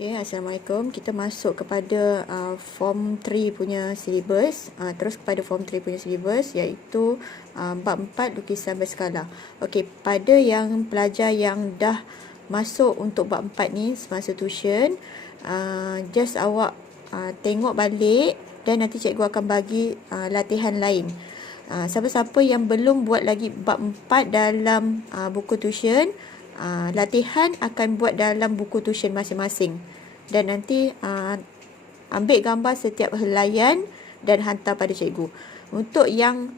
Okay, Assalamualaikum. Kita masuk kepada Form 3 punya syllabus. Terus kepada Form 3 punya syllabus iaitu bab 4 lukisan berskala. Okay, pada yang pelajar yang dah masuk untuk bab 4 ni semasa tuition, just awak tengok balik dan nanti cikgu akan bagi latihan lain. Siapa-siapa yang belum buat lagi bab 4 dalam buku tuition, latihan akan buat dalam buku tuition masing-masing dan nanti ambil gambar setiap helaian dan hantar pada cikgu. Untuk yang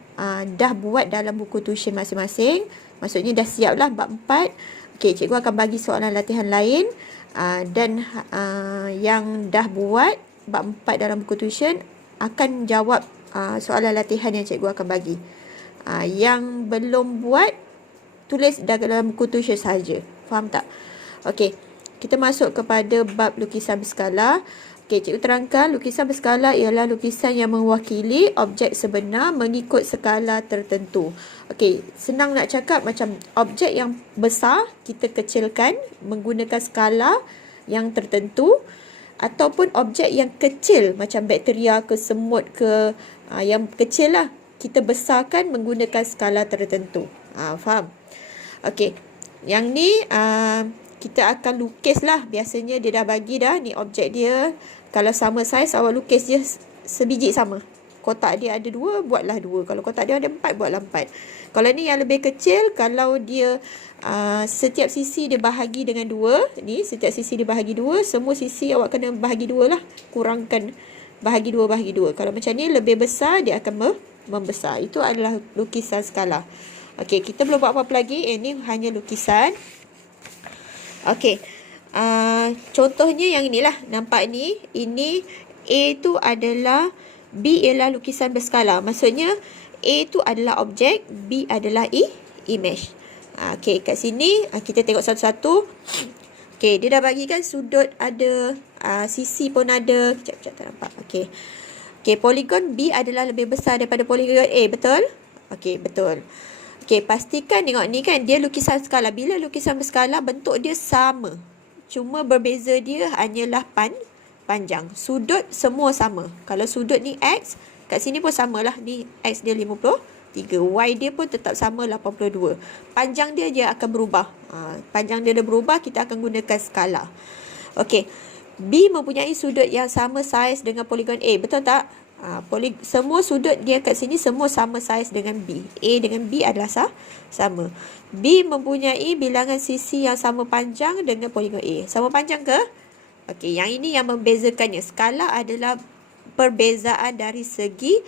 dah buat dalam buku tuition masing-masing, maksudnya dah siap lah bab 4, okay, cikgu akan bagi soalan latihan lain, dan yang dah buat bab 4 dalam buku tuition akan jawab soalan latihan yang cikgu akan bagi. Yang belum buat, tulis dalam buku tuition saja. Faham tak? Okey, kita masuk kepada bab lukisan berskala. Okey, cikgu terangkan lukisan berskala ialah lukisan yang mewakili objek sebenar mengikut skala tertentu. Okey, senang nak cakap macam objek yang besar kita kecilkan menggunakan skala yang tertentu, ataupun objek yang kecil macam bakteria ke semut ke yang kecil lah kita besarkan menggunakan skala tertentu. Faham? Okey, yang ni kita akan lukis lah. Biasanya dia dah bagi dah ni objek dia. Kalau sama saiz, awak lukis je sebiji sama. Kotak dia ada 2, buatlah 2. Kalau kotak dia ada 4, buatlah 4. Kalau ni yang lebih kecil, kalau dia setiap sisi dia bahagi dengan 2, ni setiap sisi dia bahagi 2, semua sisi awak kena bahagi 2 lah. Kurangkan bahagi 2. Kalau macam ni lebih besar, dia akan membesar. Itu adalah lukisan skala. Okey, kita belum buat apa-apa lagi. Ini hanya lukisan. Okey, contohnya yang inilah. Nampak ni, ini A tu adalah, B ialah lukisan berskala. Maksudnya A tu adalah objek, B adalah image. Okey, kat sini kita tengok satu-satu. Okey, dia dah bagikan sudut ada, sisi pun ada. Kejap tak nampak. Okey. Okey, poligon B adalah lebih besar daripada poligon A, betul? Okey, betul. Okey, pastikan tengok ni kan, dia lukisan skala. Bila lukisan berskala, bentuk dia sama. Cuma berbeza dia hanyalah panjang. Sudut semua sama. Kalau sudut ni X, kat sini pun samalah. Ni X dia 53. Y dia pun tetap sama 82. Panjang dia akan berubah. Panjang dia dah berubah, kita akan gunakan skala. Okey, B mempunyai sudut yang sama saiz dengan poligon A. Betul tak? Semua sudut dia kat sini semua sama saiz dengan B. A dengan B adalah sama. B mempunyai bilangan sisi yang sama panjang dengan poligon A. Sama panjang ke? Okey, yang ini yang membezakannya. Skala adalah perbezaan dari segi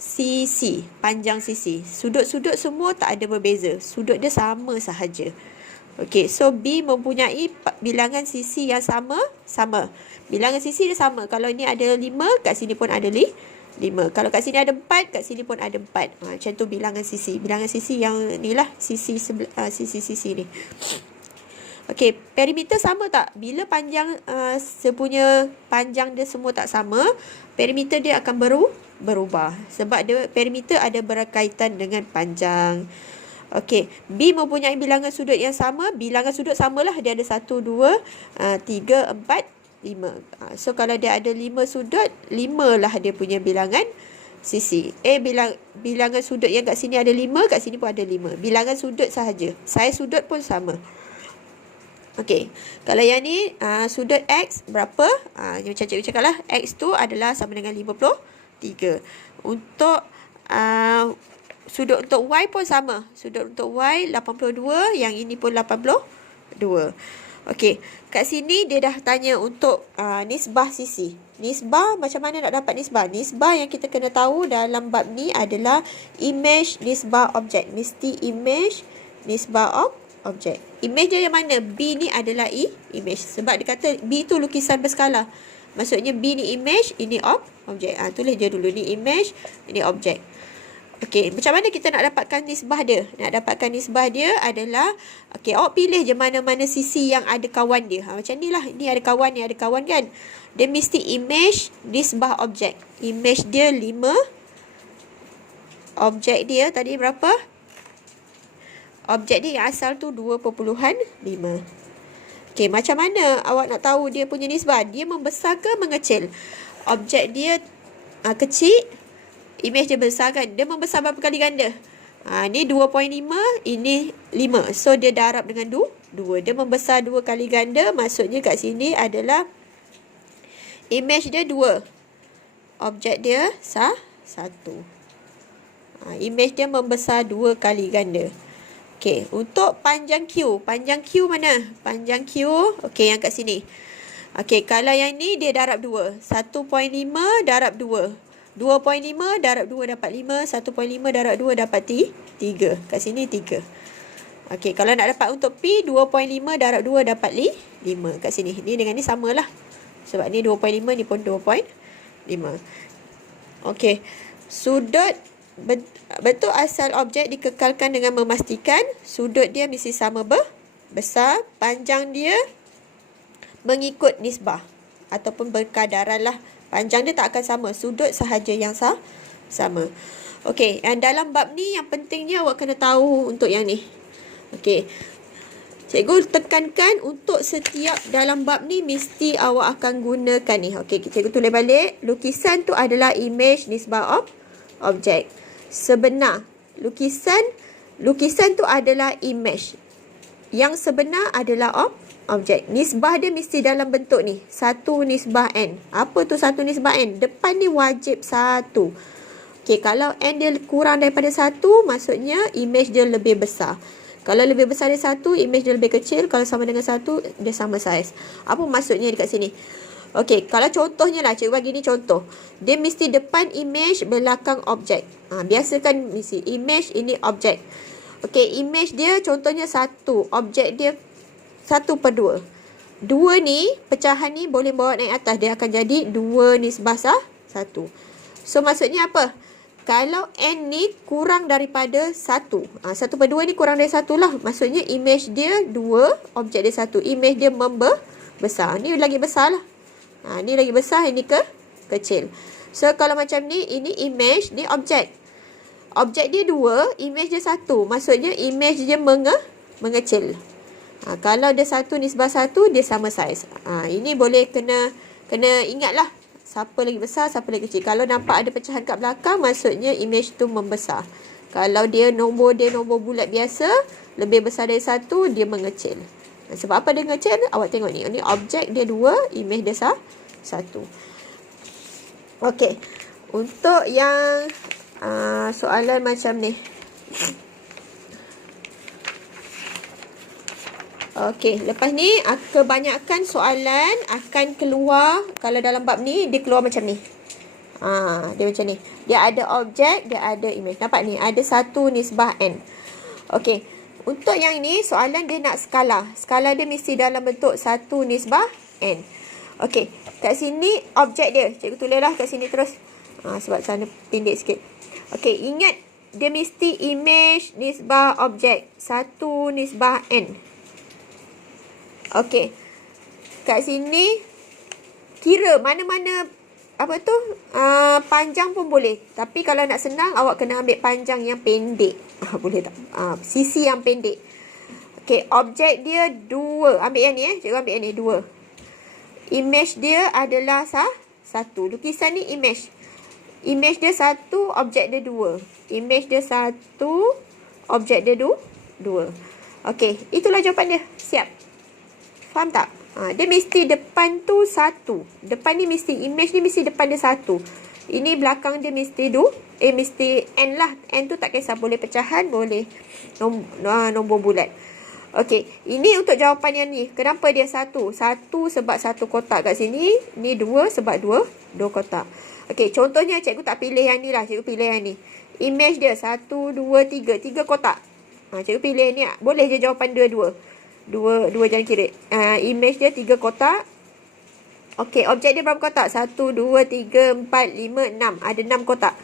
sisi, panjang sisi. Sudut-sudut semua tak ada berbeza. Sudut dia sama sahaja. Okey, so B mempunyai bilangan sisi yang sama. Bilangan sisi dia sama. Kalau ini ada 5, kat sini pun ada 5. Kalau kat sini ada 4, kat sini pun ada 4. Macam tu bilangan sisi. Bilangan sisi yang ni lah, sisi ni. Okey, perimeter sama tak? Bila panjang sepunya panjang dia semua tak sama, perimeter dia akan berubah. Sebab dia perimeter ada berkaitan dengan panjang. Okey, B mempunyai bilangan sudut yang sama. Bilangan sudut samalah. Dia ada 1, 2, 3, 4, 5. So, kalau dia ada 5 sudut, 5 lah dia punya bilangan sisi. Bilangan sudut yang kat sini ada 5, kat sini pun ada 5. Bilangan sudut sahaja. Saiz sudut pun sama. Okey, kalau yang ni sudut X berapa? Macam cikgu cakap lah, X tu adalah sama dengan 53. Untuk sudut untuk Y pun sama. Sudut untuk Y 82, yang ini pun 82. Okey, kat sini dia dah tanya untuk nisbah sisi. Nisbah, macam mana nak dapat nisbah? Nisbah yang kita kena tahu dalam bab ni adalah image, nisbah objek. Mesti image, nisbah objek. Image dia yang mana? B ni adalah image. Sebab dia kata B tu lukisan berskala. Maksudnya B ni image, ini objek. Tulis je dulu, ni image, ini objek. Okey, macam mana kita nak dapatkan nisbah dia? Nak dapatkan nisbah dia adalah, okey, awak pilih je mana-mana sisi yang ada kawan dia. Macam ni lah, ni ada kawan, ni ada kawan kan. Dia mesti image, nisbah objek. Image dia 5. Objek dia tadi berapa? Objek dia yang asal tu 2.5. Okey, macam mana awak nak tahu dia punya nisbah? Dia membesar ke mengecil? Objek dia kecil, image dia besar kan? Dia membesar berapa kali ganda? Ni 2.5, ini 5. So, dia darab dengan 2. Dia membesar 2 kali ganda. Maksudnya kat sini adalah image dia 2. Objek dia 1. Image dia membesar 2 kali ganda. Okey, untuk panjang Q. Panjang Q mana? Panjang Q, okey, yang kat sini. Okey, kalau yang ni dia darab 2. 1.5 darab 2. 2.5 darab 2 dapat 5. 1.5 darab 2 dapat 3. Kat sini 3. Okey, kalau nak dapat untuk P, 2.5 darab 2 dapat 5. Kat sini. Ni dengan ni samalah. Sebab ni 2.5, ni pun 2.5. Okey. Sudut bentuk asal objek dikekalkan dengan memastikan sudut dia mesti sama besar. Panjang dia mengikut nisbah ataupun berkadaran lah. Panjang dia tak akan sama. Sudut sahaja yang sama. Okey, yang dalam bab ni yang pentingnya awak kena tahu untuk yang ni. Okey. Cikgu tekankan untuk setiap dalam bab ni mesti awak akan gunakan ni. Okey, cikgu tulis balik. Lukisan tu adalah image nisbah objek. Sebenar. Lukisan tu adalah image. Yang sebenar adalah objek. Nisbah dia mesti dalam bentuk ni. 1 nisbah N. Apa tu 1 nisbah N? Depan ni wajib 1. Okey, kalau N dia kurang daripada 1, maksudnya image dia lebih besar. Kalau lebih besar dari 1, image dia lebih kecil. Kalau sama dengan 1, dia sama saiz. Apa maksudnya dekat sini? Okey, kalau contohnya lah, cikgu bagi ni contoh. Dia mesti depan image, belakang objek. Biasakan mesti image, ini objek. Okey, image dia contohnya 1. Objek dia 1/2. 2 ni, pecahan ni boleh bawa naik atas. Dia akan jadi 2 nisbah 1. So, maksudnya apa? Kalau N ni kurang daripada 1. 1/2 ni kurang dari 1 lah. Maksudnya image dia 2, objek dia 1. Image dia membesar. Ni lagi besar lah. Ni lagi besar, ini kecil. So, kalau macam ni, ini image, ni objek. Objek dia 2, image dia 1. Maksudnya image dia mengecil. Kalau dia 1 nisbah 1, dia sama saiz. Ini boleh kena ingat lah. Siapa lagi besar, siapa lagi kecil. Kalau nampak ada pecahan kat belakang, maksudnya image tu membesar. Kalau dia nombor bulat biasa, lebih besar dari 1, dia mengecil. Sebab apa dia mengecil? Awak tengok ni. Ini objek dia 2, image dia 1. Okey. Untuk yang soalan macam ni. Okey, lepas ni kebanyakan soalan akan keluar, kalau dalam bab ni dia keluar macam ni. Dia macam ni. Dia ada objek, dia ada image. Nampak ni, ada 1 nisbah N. Okey. Untuk yang ni soalan dia nak skala. Skala dia mesti dalam bentuk 1 nisbah N. Okey, kat sini objek dia. Cikgu tulislah kat sini terus. Sebab sana pendek sikit. Okey, ingat dia mesti image nisbah objek 1 nisbah N. Okey. Kat sini kira mana-mana panjang pun boleh. Tapi kalau nak senang awak kena ambil panjang yang pendek. Boleh tak? Sisi yang pendek. Okey, objek dia 2. Ambil yang ni cikgu ambil yang ni 2. Image dia adalah 1. Lukisan ni image. Image dia 1, objek dia 2. Image dia 1, objek dia 2. Okey, itulah jawapan dia. Siap. Faham tak? Dia mesti depan tu 1. Depan ni mesti, image ni mesti depan dia 1. Ini belakang dia mesti mesti N lah. N tu tak kisah. Boleh pecahan, boleh nombor bulat. Okey, ini untuk jawapan yang ni. Kenapa dia 1? 1 sebab 1 kotak kat sini. Ni 2 sebab 2 kotak. Okey, contohnya cikgu tak pilih yang ni lah. Cikgu pilih yang ni. Image dia 1, 2, 3. 3 kotak. Cikgu pilih ni. Boleh je jawapan 2 jalan kiri. Image dia 3 kotak. Okey, objek dia berapa kotak? 1, 2, 3, 4, 5, 6. Ada 6 kotak.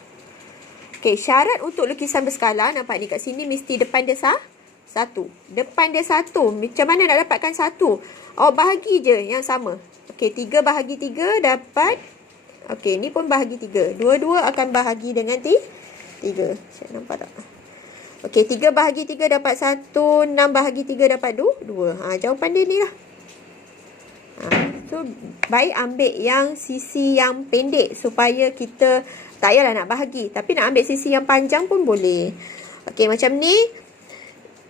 Okey, syarat untuk lukisan berskala. Nampak ni kat sini mesti depan dia 1. Depan dia 1. Macam mana nak dapatkan 1? Awak bahagi je yang sama. Okey, 3 bahagi 3 dapat. Okey, ni pun bahagi 3. Dua-dua akan bahagi dengan 3. Saya nampak tak? Okey, 3 bahagi 3 dapat 1. 6 bahagi 3 dapat 2. Jawapan dia ni lah. So baik ambil yang sisi yang pendek supaya kita tak payahlah nak bahagi, tapi nak ambil sisi yang panjang pun boleh. Okey, macam ni.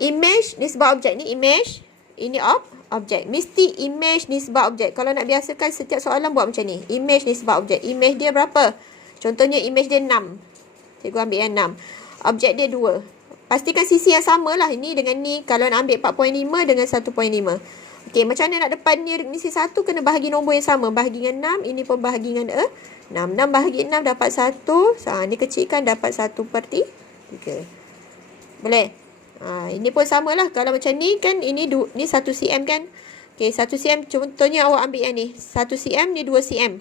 Image nisbah objek ni image, ini objek. Mesti image nisbah objek. Kalau nak biasakan setiap soalan buat macam ni. Image nisbah objek. Image dia berapa? Contohnya image dia 6. Cikgu ambil yang 6. Objek dia 2. Pastikan sisi yang sama lah. Ini dengan ni. Kalau nak ambil 4.5 dengan 1.5. Okey, macam mana nak depan ni? Mesti 1 kena bahagi nombor yang sama. Bahagi dengan 6. Ini pun bahagi dengan 6. 6 bahagi 6 dapat 1. Ni kecilkan dapat 1/3. Boleh? Ini pun samalah. Kalau macam ni kan, ni 1 cm kan. Okey, 1 cm. Contohnya awak ambil yang ni. 1 cm, ni 2 cm.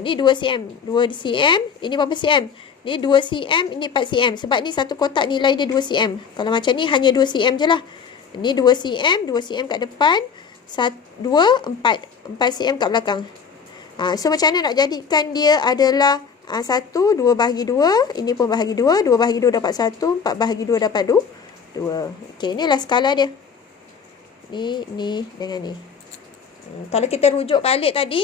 Ni 2 cm. 2 cm. Ini berapa cm? Ni 2 cm, ini 4 cm. Sebab ni satu kotak nilai dia 2 cm. Kalau macam ni hanya 2 cm je lah. Ni 2 cm, 2 cm kat depan. 4 cm kat belakang. So macam mana nak jadikan dia adalah 1, 2 bahagi 2. Ini pun bahagi 2. 2 bahagi 2 dapat 1. 4 bahagi 2 dapat 2. Okey, inilah skala dia. Ni dengan ni. Kalau kita rujuk balik tadi,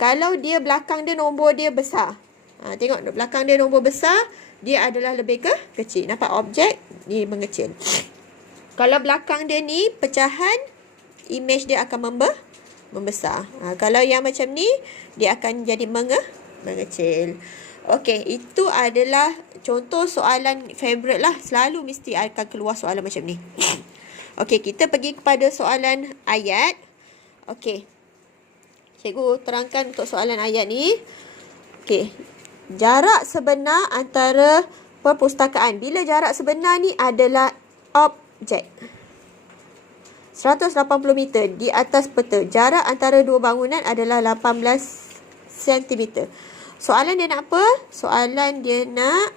kalau dia belakang dia nombor dia besar. Tengok belakang dia nombor besar, dia adalah lebih kecil. Nampak objek ni mengecil. Kalau belakang dia ni pecahan, image dia akan membesar. Kalau yang macam ni, dia akan jadi mengecil. Okey, itu adalah contoh soalan favorite lah. Selalu mesti akan keluar soalan macam ni. Okey, kita pergi kepada soalan ayat. Okey, cikgu terangkan untuk soalan ayat ni. Okey, jarak sebenar antara perpustakaan. Bila jarak sebenar ni adalah objek. 180 meter di atas peta. Jarak antara dua bangunan adalah 18 cm. Soalan dia nak apa? Soalan dia nak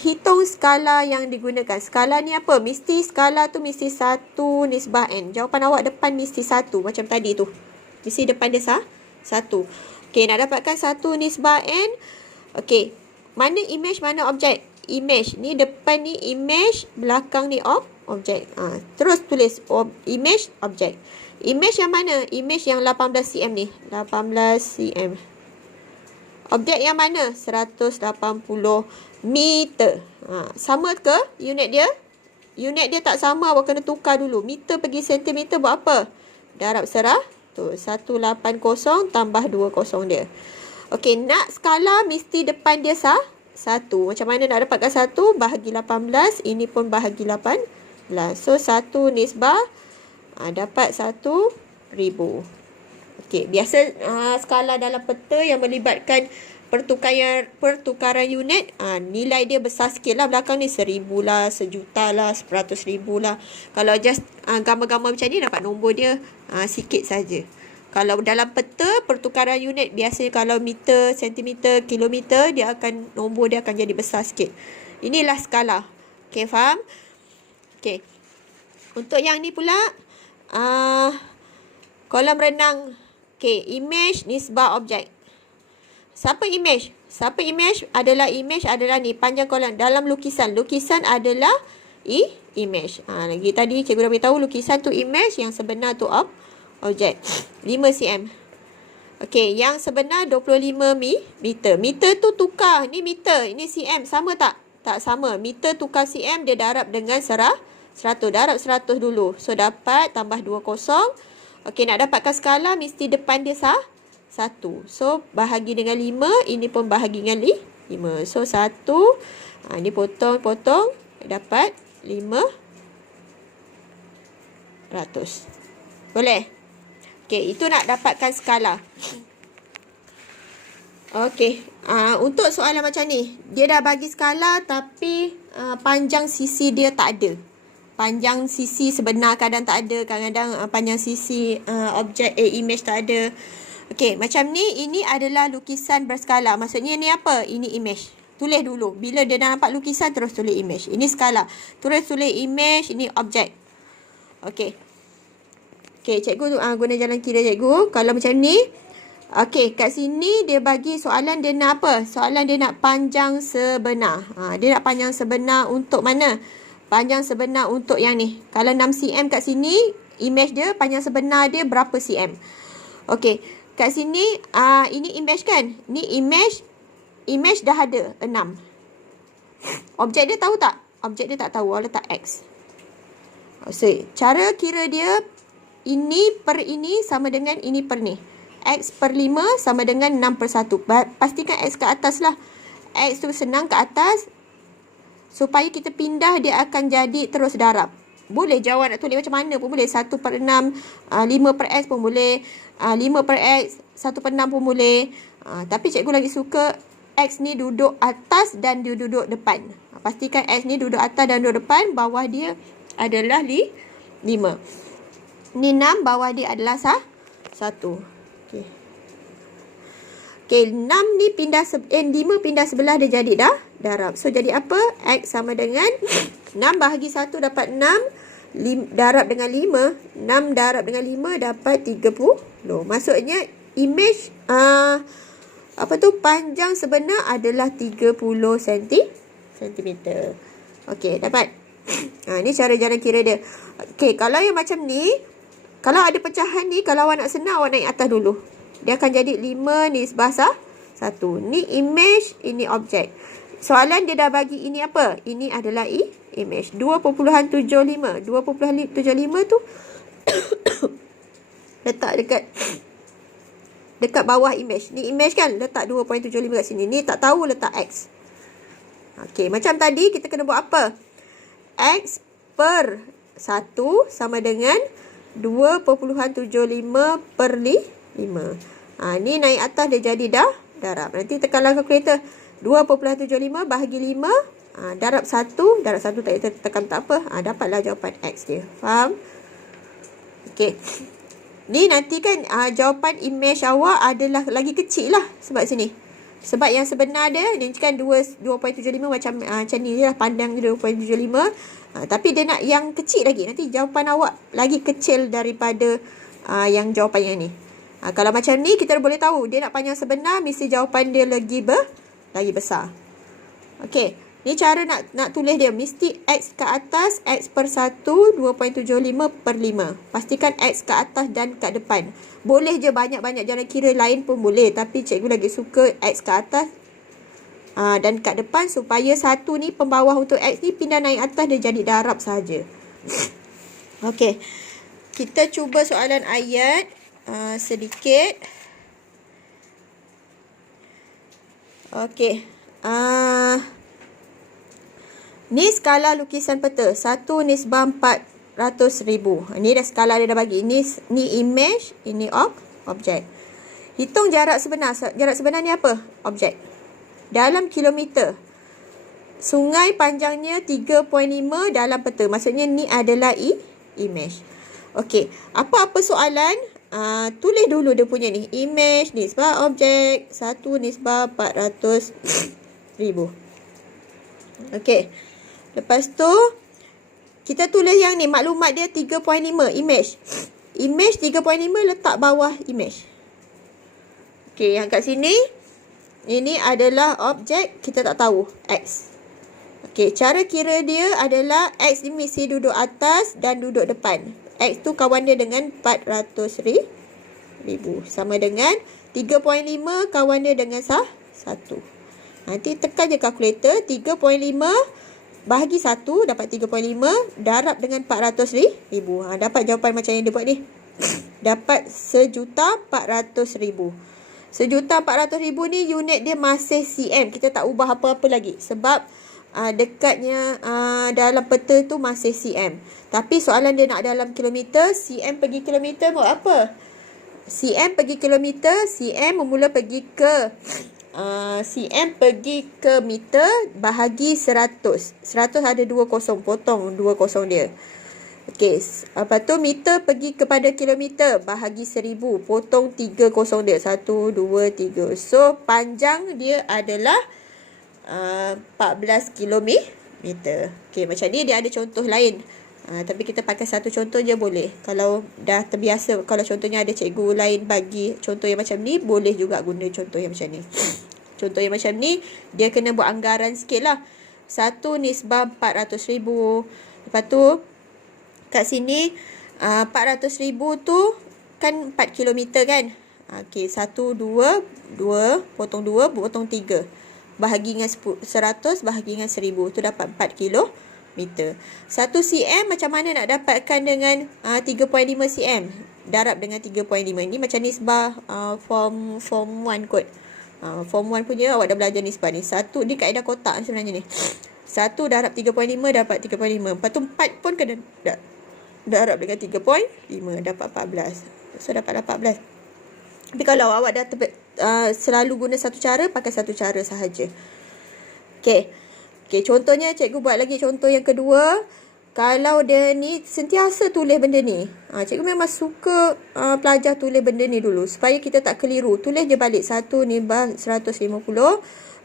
hitung skala yang digunakan. Skala ni apa? Mesti skala tu mesti 1 nisbah n. Jawapan awak depan mesti 1 macam tadi tu. Mesti depan dia 1. Okey, nak dapatkan 1 nisbah n. Okey, mana image, mana objek? Image. Ni depan ni image, belakang ni objek. Terus tulis image, objek. Image yang mana? Image yang 18 cm ni. 18 cm. Objek yang mana? 180 meter. Sama ke unit dia? Unit dia tak sama, awak kena tukar dulu. Meter pergi sentimeter buat apa? Darab 100. 180 tambah 20 dia. Okey, nak skala mesti depan dia 1. Macam mana nak dapatkan 1? Bahagi 18. Ini pun bahagi 18. So, 1 nisbah dapat 1,000. Okey, biasa skala dalam peta yang melibatkan pertukaran unit, nilai dia besar sikit lah. Belakang ni 1,000 lah, 1,000,000 lah, 100,000 lah. Kalau just gambar-gambar macam ni, dapat nombor dia sikit saja. Kalau dalam peta pertukaran unit, biasanya kalau meter, sentimeter, kilometer, nombor dia akan jadi besar sikit. Inilah skala. Okey, faham? Okey. Untuk yang ni pula, kolam renang. Okey, image nisbah objek. Siapa image? Siapa image? Image adalah ni, panjang kolam dalam lukisan. Lukisan adalah image. Lagi tadi cikgu dah beritahu lukisan tu image, yang sebenar tu objek. 5 cm. Okey, yang sebenar 25 meter. Meter tu tukar. Ni meter, ini cm. Sama tak? Tak sama. Meter tukar cm, dia darab dengan 100. Darab 100 dulu. So, dapat tambah 20. Okey, nak dapatkan skala mesti depan dia 1. So, bahagi dengan 5. Ini pun bahagi dengan 5. So, 1. Ini potong. Dapat 500. Boleh? Okey, itu nak dapatkan skala. Okey, untuk soalan macam ni, dia dah bagi skala tapi panjang sisi dia tak ada. Panjang sisi sebenar kadang tak ada, kadang-kadang panjang sisi objek image tak ada. Okey, macam ni, ini adalah lukisan berskala. Maksudnya ni apa? Ini image. Tulis dulu. Bila dia dah nampak lukisan, terus tulis image. Ini skala. Tulis image, ini objek. Okey. Okey, cikgu guna jalan kira cikgu. Kalau macam ni, okey, kat sini dia bagi soalan dia nak apa? Soalan dia nak panjang sebenar. Dia nak panjang sebenar untuk mana? Panjang sebenar untuk yang ni. Kalau 6 cm kat sini, image dia, panjang sebenar dia berapa cm? Okey, kat sini ini image kan? Ni image dah ada 6. Objek dia tahu tak? Objek dia tak tahu, awak letak X. So, cara kira dia ini per ini sama dengan ini per ni. X per 5 sama dengan 6 per 1. Pastikan X ke atas lah. X tu senang ke atas. Supaya kita pindah, dia akan jadi terus darab. Boleh jawab nak tulis macam mana pun boleh. 1 per 6, 5 per X pun boleh. 5 per X, 1 per 6 pun boleh. Tapi cikgu lagi suka X ni duduk atas dan dia duduk depan. Pastikan X ni duduk atas dan duduk depan. Bawah dia adalah 5. Ni 6, bawah dia adalah 1. Okey, 6 ni pindah 5 pindah sebelah dia jadi dah darab. So jadi apa? X sama dengan 6 bahagi 1 dapat 6, darab dengan 5, 6 darab dengan 5 dapat 30. Maksudnya image panjang sebenar adalah 30 cm. Okey, dapat. Ni cara jalan kira dia. Okey, kalau yang macam ni, kalau ada pecahan ni, kalau awak nak senang, awak naik atas dulu. Dia akan jadi 5 nisbah 1. Ni image, ini objek. Soalan dia dah bagi ini apa? Ini adalah image. 2.75. 2.75 tu letak dekat bawah image. Ni image kan? Letak 2.75 kat sini. Ni tak tahu, letak X. Okey, macam tadi kita kena buat apa? X per 1 sama dengan 2.75 per 5. Ni naik atas dia jadi darab. Nanti tekanlah kalkulator. 2.75 bahagi 5. Darab 1. Darab 1 tak tekan tak apa. Dapatlah jawapan X dia. Faham? Okey. Ni nanti kan jawapan image awak adalah lagi kecil lah. Sebab sini. Sebab yang sebenar dia kan 2.75 macam ni je lah. Pandang dia 2.75. Tapi dia nak yang kecil lagi. Nanti jawapan awak lagi kecil daripada yang jawapan yang ni. Kalau macam ni kita boleh tahu dia nak panjang sebenar, mesti jawapan dia lagi besar. Okey, ni cara nak tulis dia. Mesti X ke atas, X per 1, 2.75 per 5. Pastikan X ke atas dan kat depan. Boleh je banyak-banyak jalan kira lain pun boleh. Tapi cikgu lagi suka X ke atas dan kat depan, supaya 1 ni pembawah untuk X ni pindah naik atas, dia jadi darab saja. Okey, kita cuba soalan ayat sedikit. Okey. Ni skala lukisan peta. 1 nisbah 400,000. Ni dah skala dia dah bagi. Ni image, ini objek. Hitung jarak sebenar. Jarak sebenar ni apa? Objek. Dalam kilometer. Sungai panjangnya 3.5 dalam peta. Maksudnya ni adalah image. Okey. Apa-apa soalan? Tulis dulu dia punya ni. Image nisbah objek. 1 nisbah 400,000. Okey. Lepas tu kita tulis yang ni. Maklumat dia 3.5. Image. Image 3.5 letak bawah image. Okey. Yang kat sini, ini adalah objek. Kita tak tahu. X. Okey. Cara kira dia adalah X ni mesti duduk atas dan duduk depan. X tu kawan dia dengan 400,000. Sama dengan 3.5 kawan dia dengan 1. Nanti tekan je kalkulator. 3.5 bahagi 1 dapat 3.5. Darab dengan 400,000. Dapat jawapan macam yang dia buat ni. Dapat 1,400,000. 1,400,000 ni unit dia masih cm. Kita tak ubah apa-apa lagi. Sebab dekatnya dalam peta tu masih cm. Tapi soalan dia nak dalam kilometer. Cm pergi kilometer buat apa? Cm pergi kilometer. Cm memula pergi ke cm pergi ke meter bahagi 100. 100 ada 2 kosong. Potong 2 kosong dia. Okey. Lepas tu meter pergi kepada kilometer bahagi 1000. Potong 3 kosong dia. 1, 2, 3. So panjang dia adalah 14 kilometer. Okey, macam ni dia ada contoh lain. Tapi kita pakai satu contoh je boleh. Kalau dah terbiasa, kalau contohnya ada cikgu lain bagi contoh yang macam ni, boleh juga guna contoh yang macam ni. Contoh yang macam ni, dia kena buat anggaran sikit lah. 1 nisbah 400,000. Lepas tu, kat sini, 400,000 tu kan 4 kilometer kan. Okey, 1, 2, 2, potong 2, potong 3. Bahagi dengan 100, bahagi dengan 1000. Tu dapat 4 kilometer. 1 cm macam mana nak dapatkan dengan 3.5 cm? Darab dengan 3.5. Ni macam nisbah form 1 kot. Form 1 punya awak dah belajar nisbah ni. Satu, ni kaedah kotak sebenarnya ni. 1 darab 3.5 dapat 3.5. Lepas tu 4 pun kena darab dengan 3.5. Dapat 14. So dapat 14. Tapi kalau awak dah selalu guna satu cara, pakai satu cara sahaja. Okey. Okey, contohnya cikgu buat lagi contoh yang kedua. Kalau dia ni sentiasa tulis benda ni. Cikgu memang suka pelajar tulis benda ni dulu. Supaya kita tak keliru. Tulis je balik. 1 nisbah 150.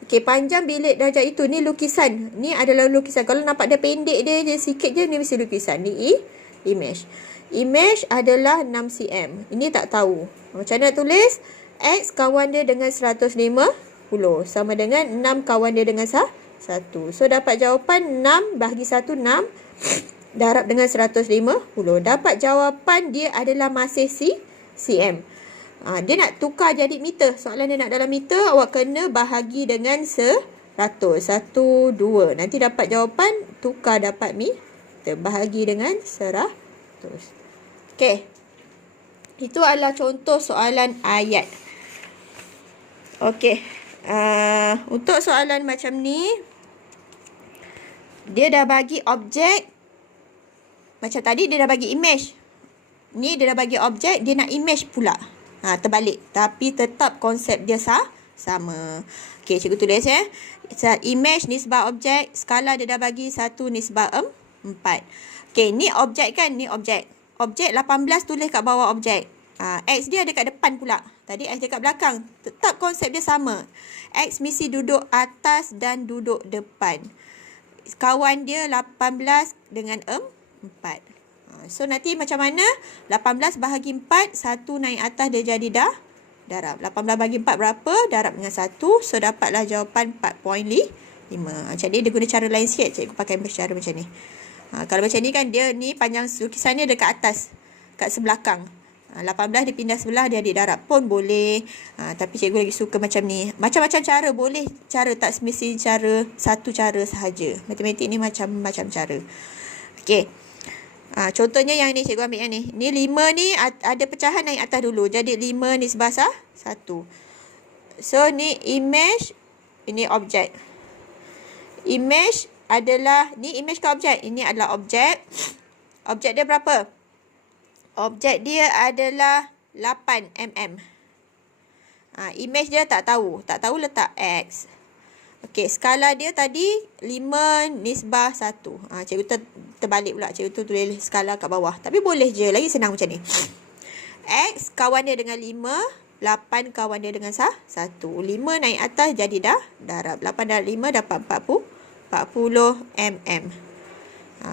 Okey, panjang bilik darjah itu. Ni lukisan. Ni adalah lukisan. Kalau nampak dia pendek dia je, sikit je, ni mesti lukisan. Ni image. Image adalah 6 cm. Ini tak tahu. Macam mana nak tulis? X kawan dia dengan 150. Sama dengan 6 kawan dia dengan 1. So, dapat jawapan 6 bahagi 1, 6. Darab dengan 150. Dapat jawapan dia adalah masih cm. Dia nak tukar jadi meter. Soalan dia nak dalam meter, awak kena bahagi dengan 100. 1, 2. Nanti dapat jawapan, tukar dapat meter. Bahagi dengan 100. Okey. Itu adalah contoh soalan ayat. Okey. Untuk soalan macam ni, dia dah bagi objek. Macam tadi dia dah bagi image. Ni dia dah bagi objek, dia nak image pula. Terbalik. Tapi tetap konsep dia sama. Okey, cikgu tulis ya. Image nisbah objek, skala dia dah bagi 1 nisbah 4. Okey, ni objek kan? Ni objek. Objek 18 tulis kat bawah objek. X dia ada kat depan pula. Tadi X dia kat belakang. Tetap konsep dia sama. X mesti duduk atas dan duduk depan. Kawan dia 18 dengan 4. So, nanti macam mana? 18 bahagi 4. 1 naik atas dia jadi darab. 18 bahagi 4 berapa? Darab dengan 1. So, dapatlah jawapan 4.5. Macam ni dia guna cara lain sikit. Cikgu pakai cara macam ni. Kalau macam ni kan, dia ni panjang lukisan dia dekat atas. Kat sebelakang. 18 dia pindah sebelah, dia adik darab pun boleh. Tapi cikgu lagi suka macam ni. Macam-macam cara boleh. Cara tak semesti cara, satu cara sahaja. Matematik ni macam-macam cara. Okey. Contohnya yang ni cikgu ambil yang ni. Ni 5 ni ada pecahan naik atas dulu. Jadi 5 nisbah 1. So ni image, ini objek. Image adalah, ni image ke objek? Ini adalah objek. Objek dia berapa? Objek dia adalah 8 mm. Image dia tak tahu. Tak tahu letak X. Okey, skala dia tadi 5 nisbah 1. Cikgu terbalik pula. Cikgu tu tulis skala kat bawah. Tapi boleh je. Lagi senang macam ni. X kawan dia dengan 5. 8 kawan dia dengan 1. 5 naik atas jadi darab. 8 darab 5 dapat 40 mm.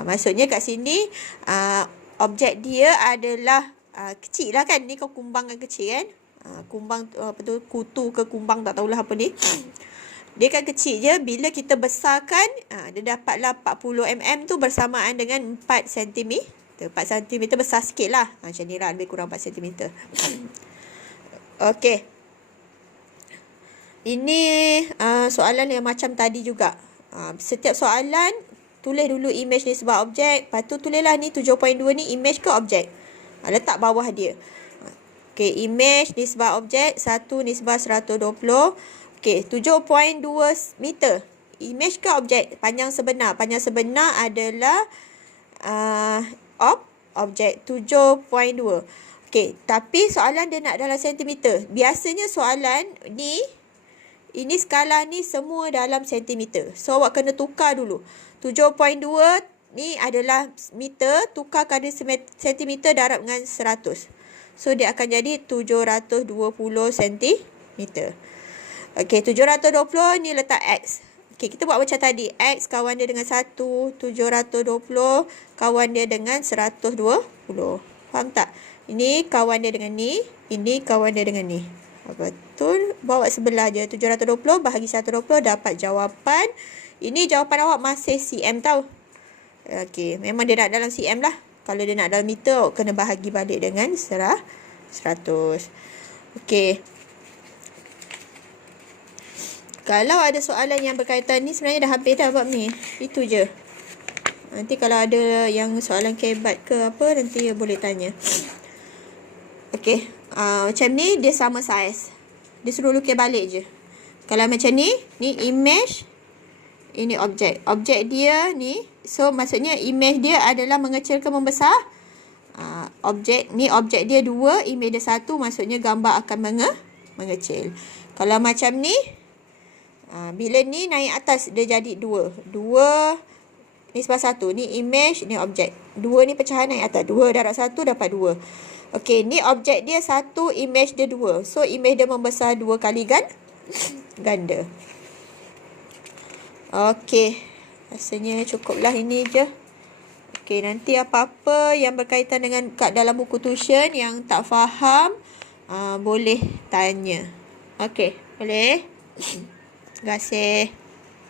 Maksudnya kat sini objek dia adalah kecil lah kan. Ni kau kumbang kan kecil kan. Kumbang apa tu, kutu ke kumbang tak tahulah apa ni. Dia kan kecil je. Bila kita besarkan, dia dapatlah 40 mm tu bersamaan dengan 4 cm. 4 cm besar sikit lah. Macam ni lah, lebih kurang 4 cm. Okey. Ini soalan yang macam tadi juga. Setiap soalan, tulis dulu image nisbah objek. Lepas tu tulislah ni 7.2 ni image ke objek. Letak bawah dia. Okey, image nisbah objek 1 nisbah 120. Okey, 7.2 meter. Image ke objek? Panjang sebenar. Panjang sebenar adalah objek 7.2. Okey, tapi soalan dia nak dalam sentimeter. Biasanya soalan ni, ini skala ni semua dalam sentimeter. So, awak kena tukar dulu. 7.2 ni adalah meter. Tukarkan dia sentimeter darab dengan 100. So, dia akan jadi 720 sentimeter. Okey, 720 ni letak X. Okey, kita buat macam tadi. X kawan dia dengan 1. 720 kawan dia dengan 120. Faham tak? Ini kawan dia dengan ni. Ini kawan dia dengan ni. Betul. Bawa sebelah je. 720 bahagi 120 dapat jawapan. Ini jawapan awak masih cm tau. Okey, memang dia nak dalam cm lah. Kalau dia nak dalam meter, awak kena bahagi balik dengan 100. 100. Okey. Kalau ada soalan yang berkaitan ni, sebenarnya dah habis dah bab ni. Itu je. Nanti kalau ada yang soalan kebat ke apa, nanti boleh tanya. Okey. Macam ni dia sama saiz. Dia suruh lukis balik je. Kalau macam ni image, ini objek. Objek dia ni, so maksudnya image dia adalah mengecil ke membesar? Objek dia 2, image dia 1, maksudnya gambar akan mengecil. Kalau macam ni, bila ni naik atas dia jadi 2. 2 ni sebab 1. Ni image, ni objek. 2 ni pecahan naik atas. 2 darab 1 dapat 2. Okey, ni objek dia 1, image dia 2. So image dia membesar 2 kali ganda. Okey, rasanya cukuplah ini je. Okey, nanti apa-apa yang berkaitan dengan kat dalam buku tuition yang tak faham, boleh tanya. Okey, boleh? Terima kasih.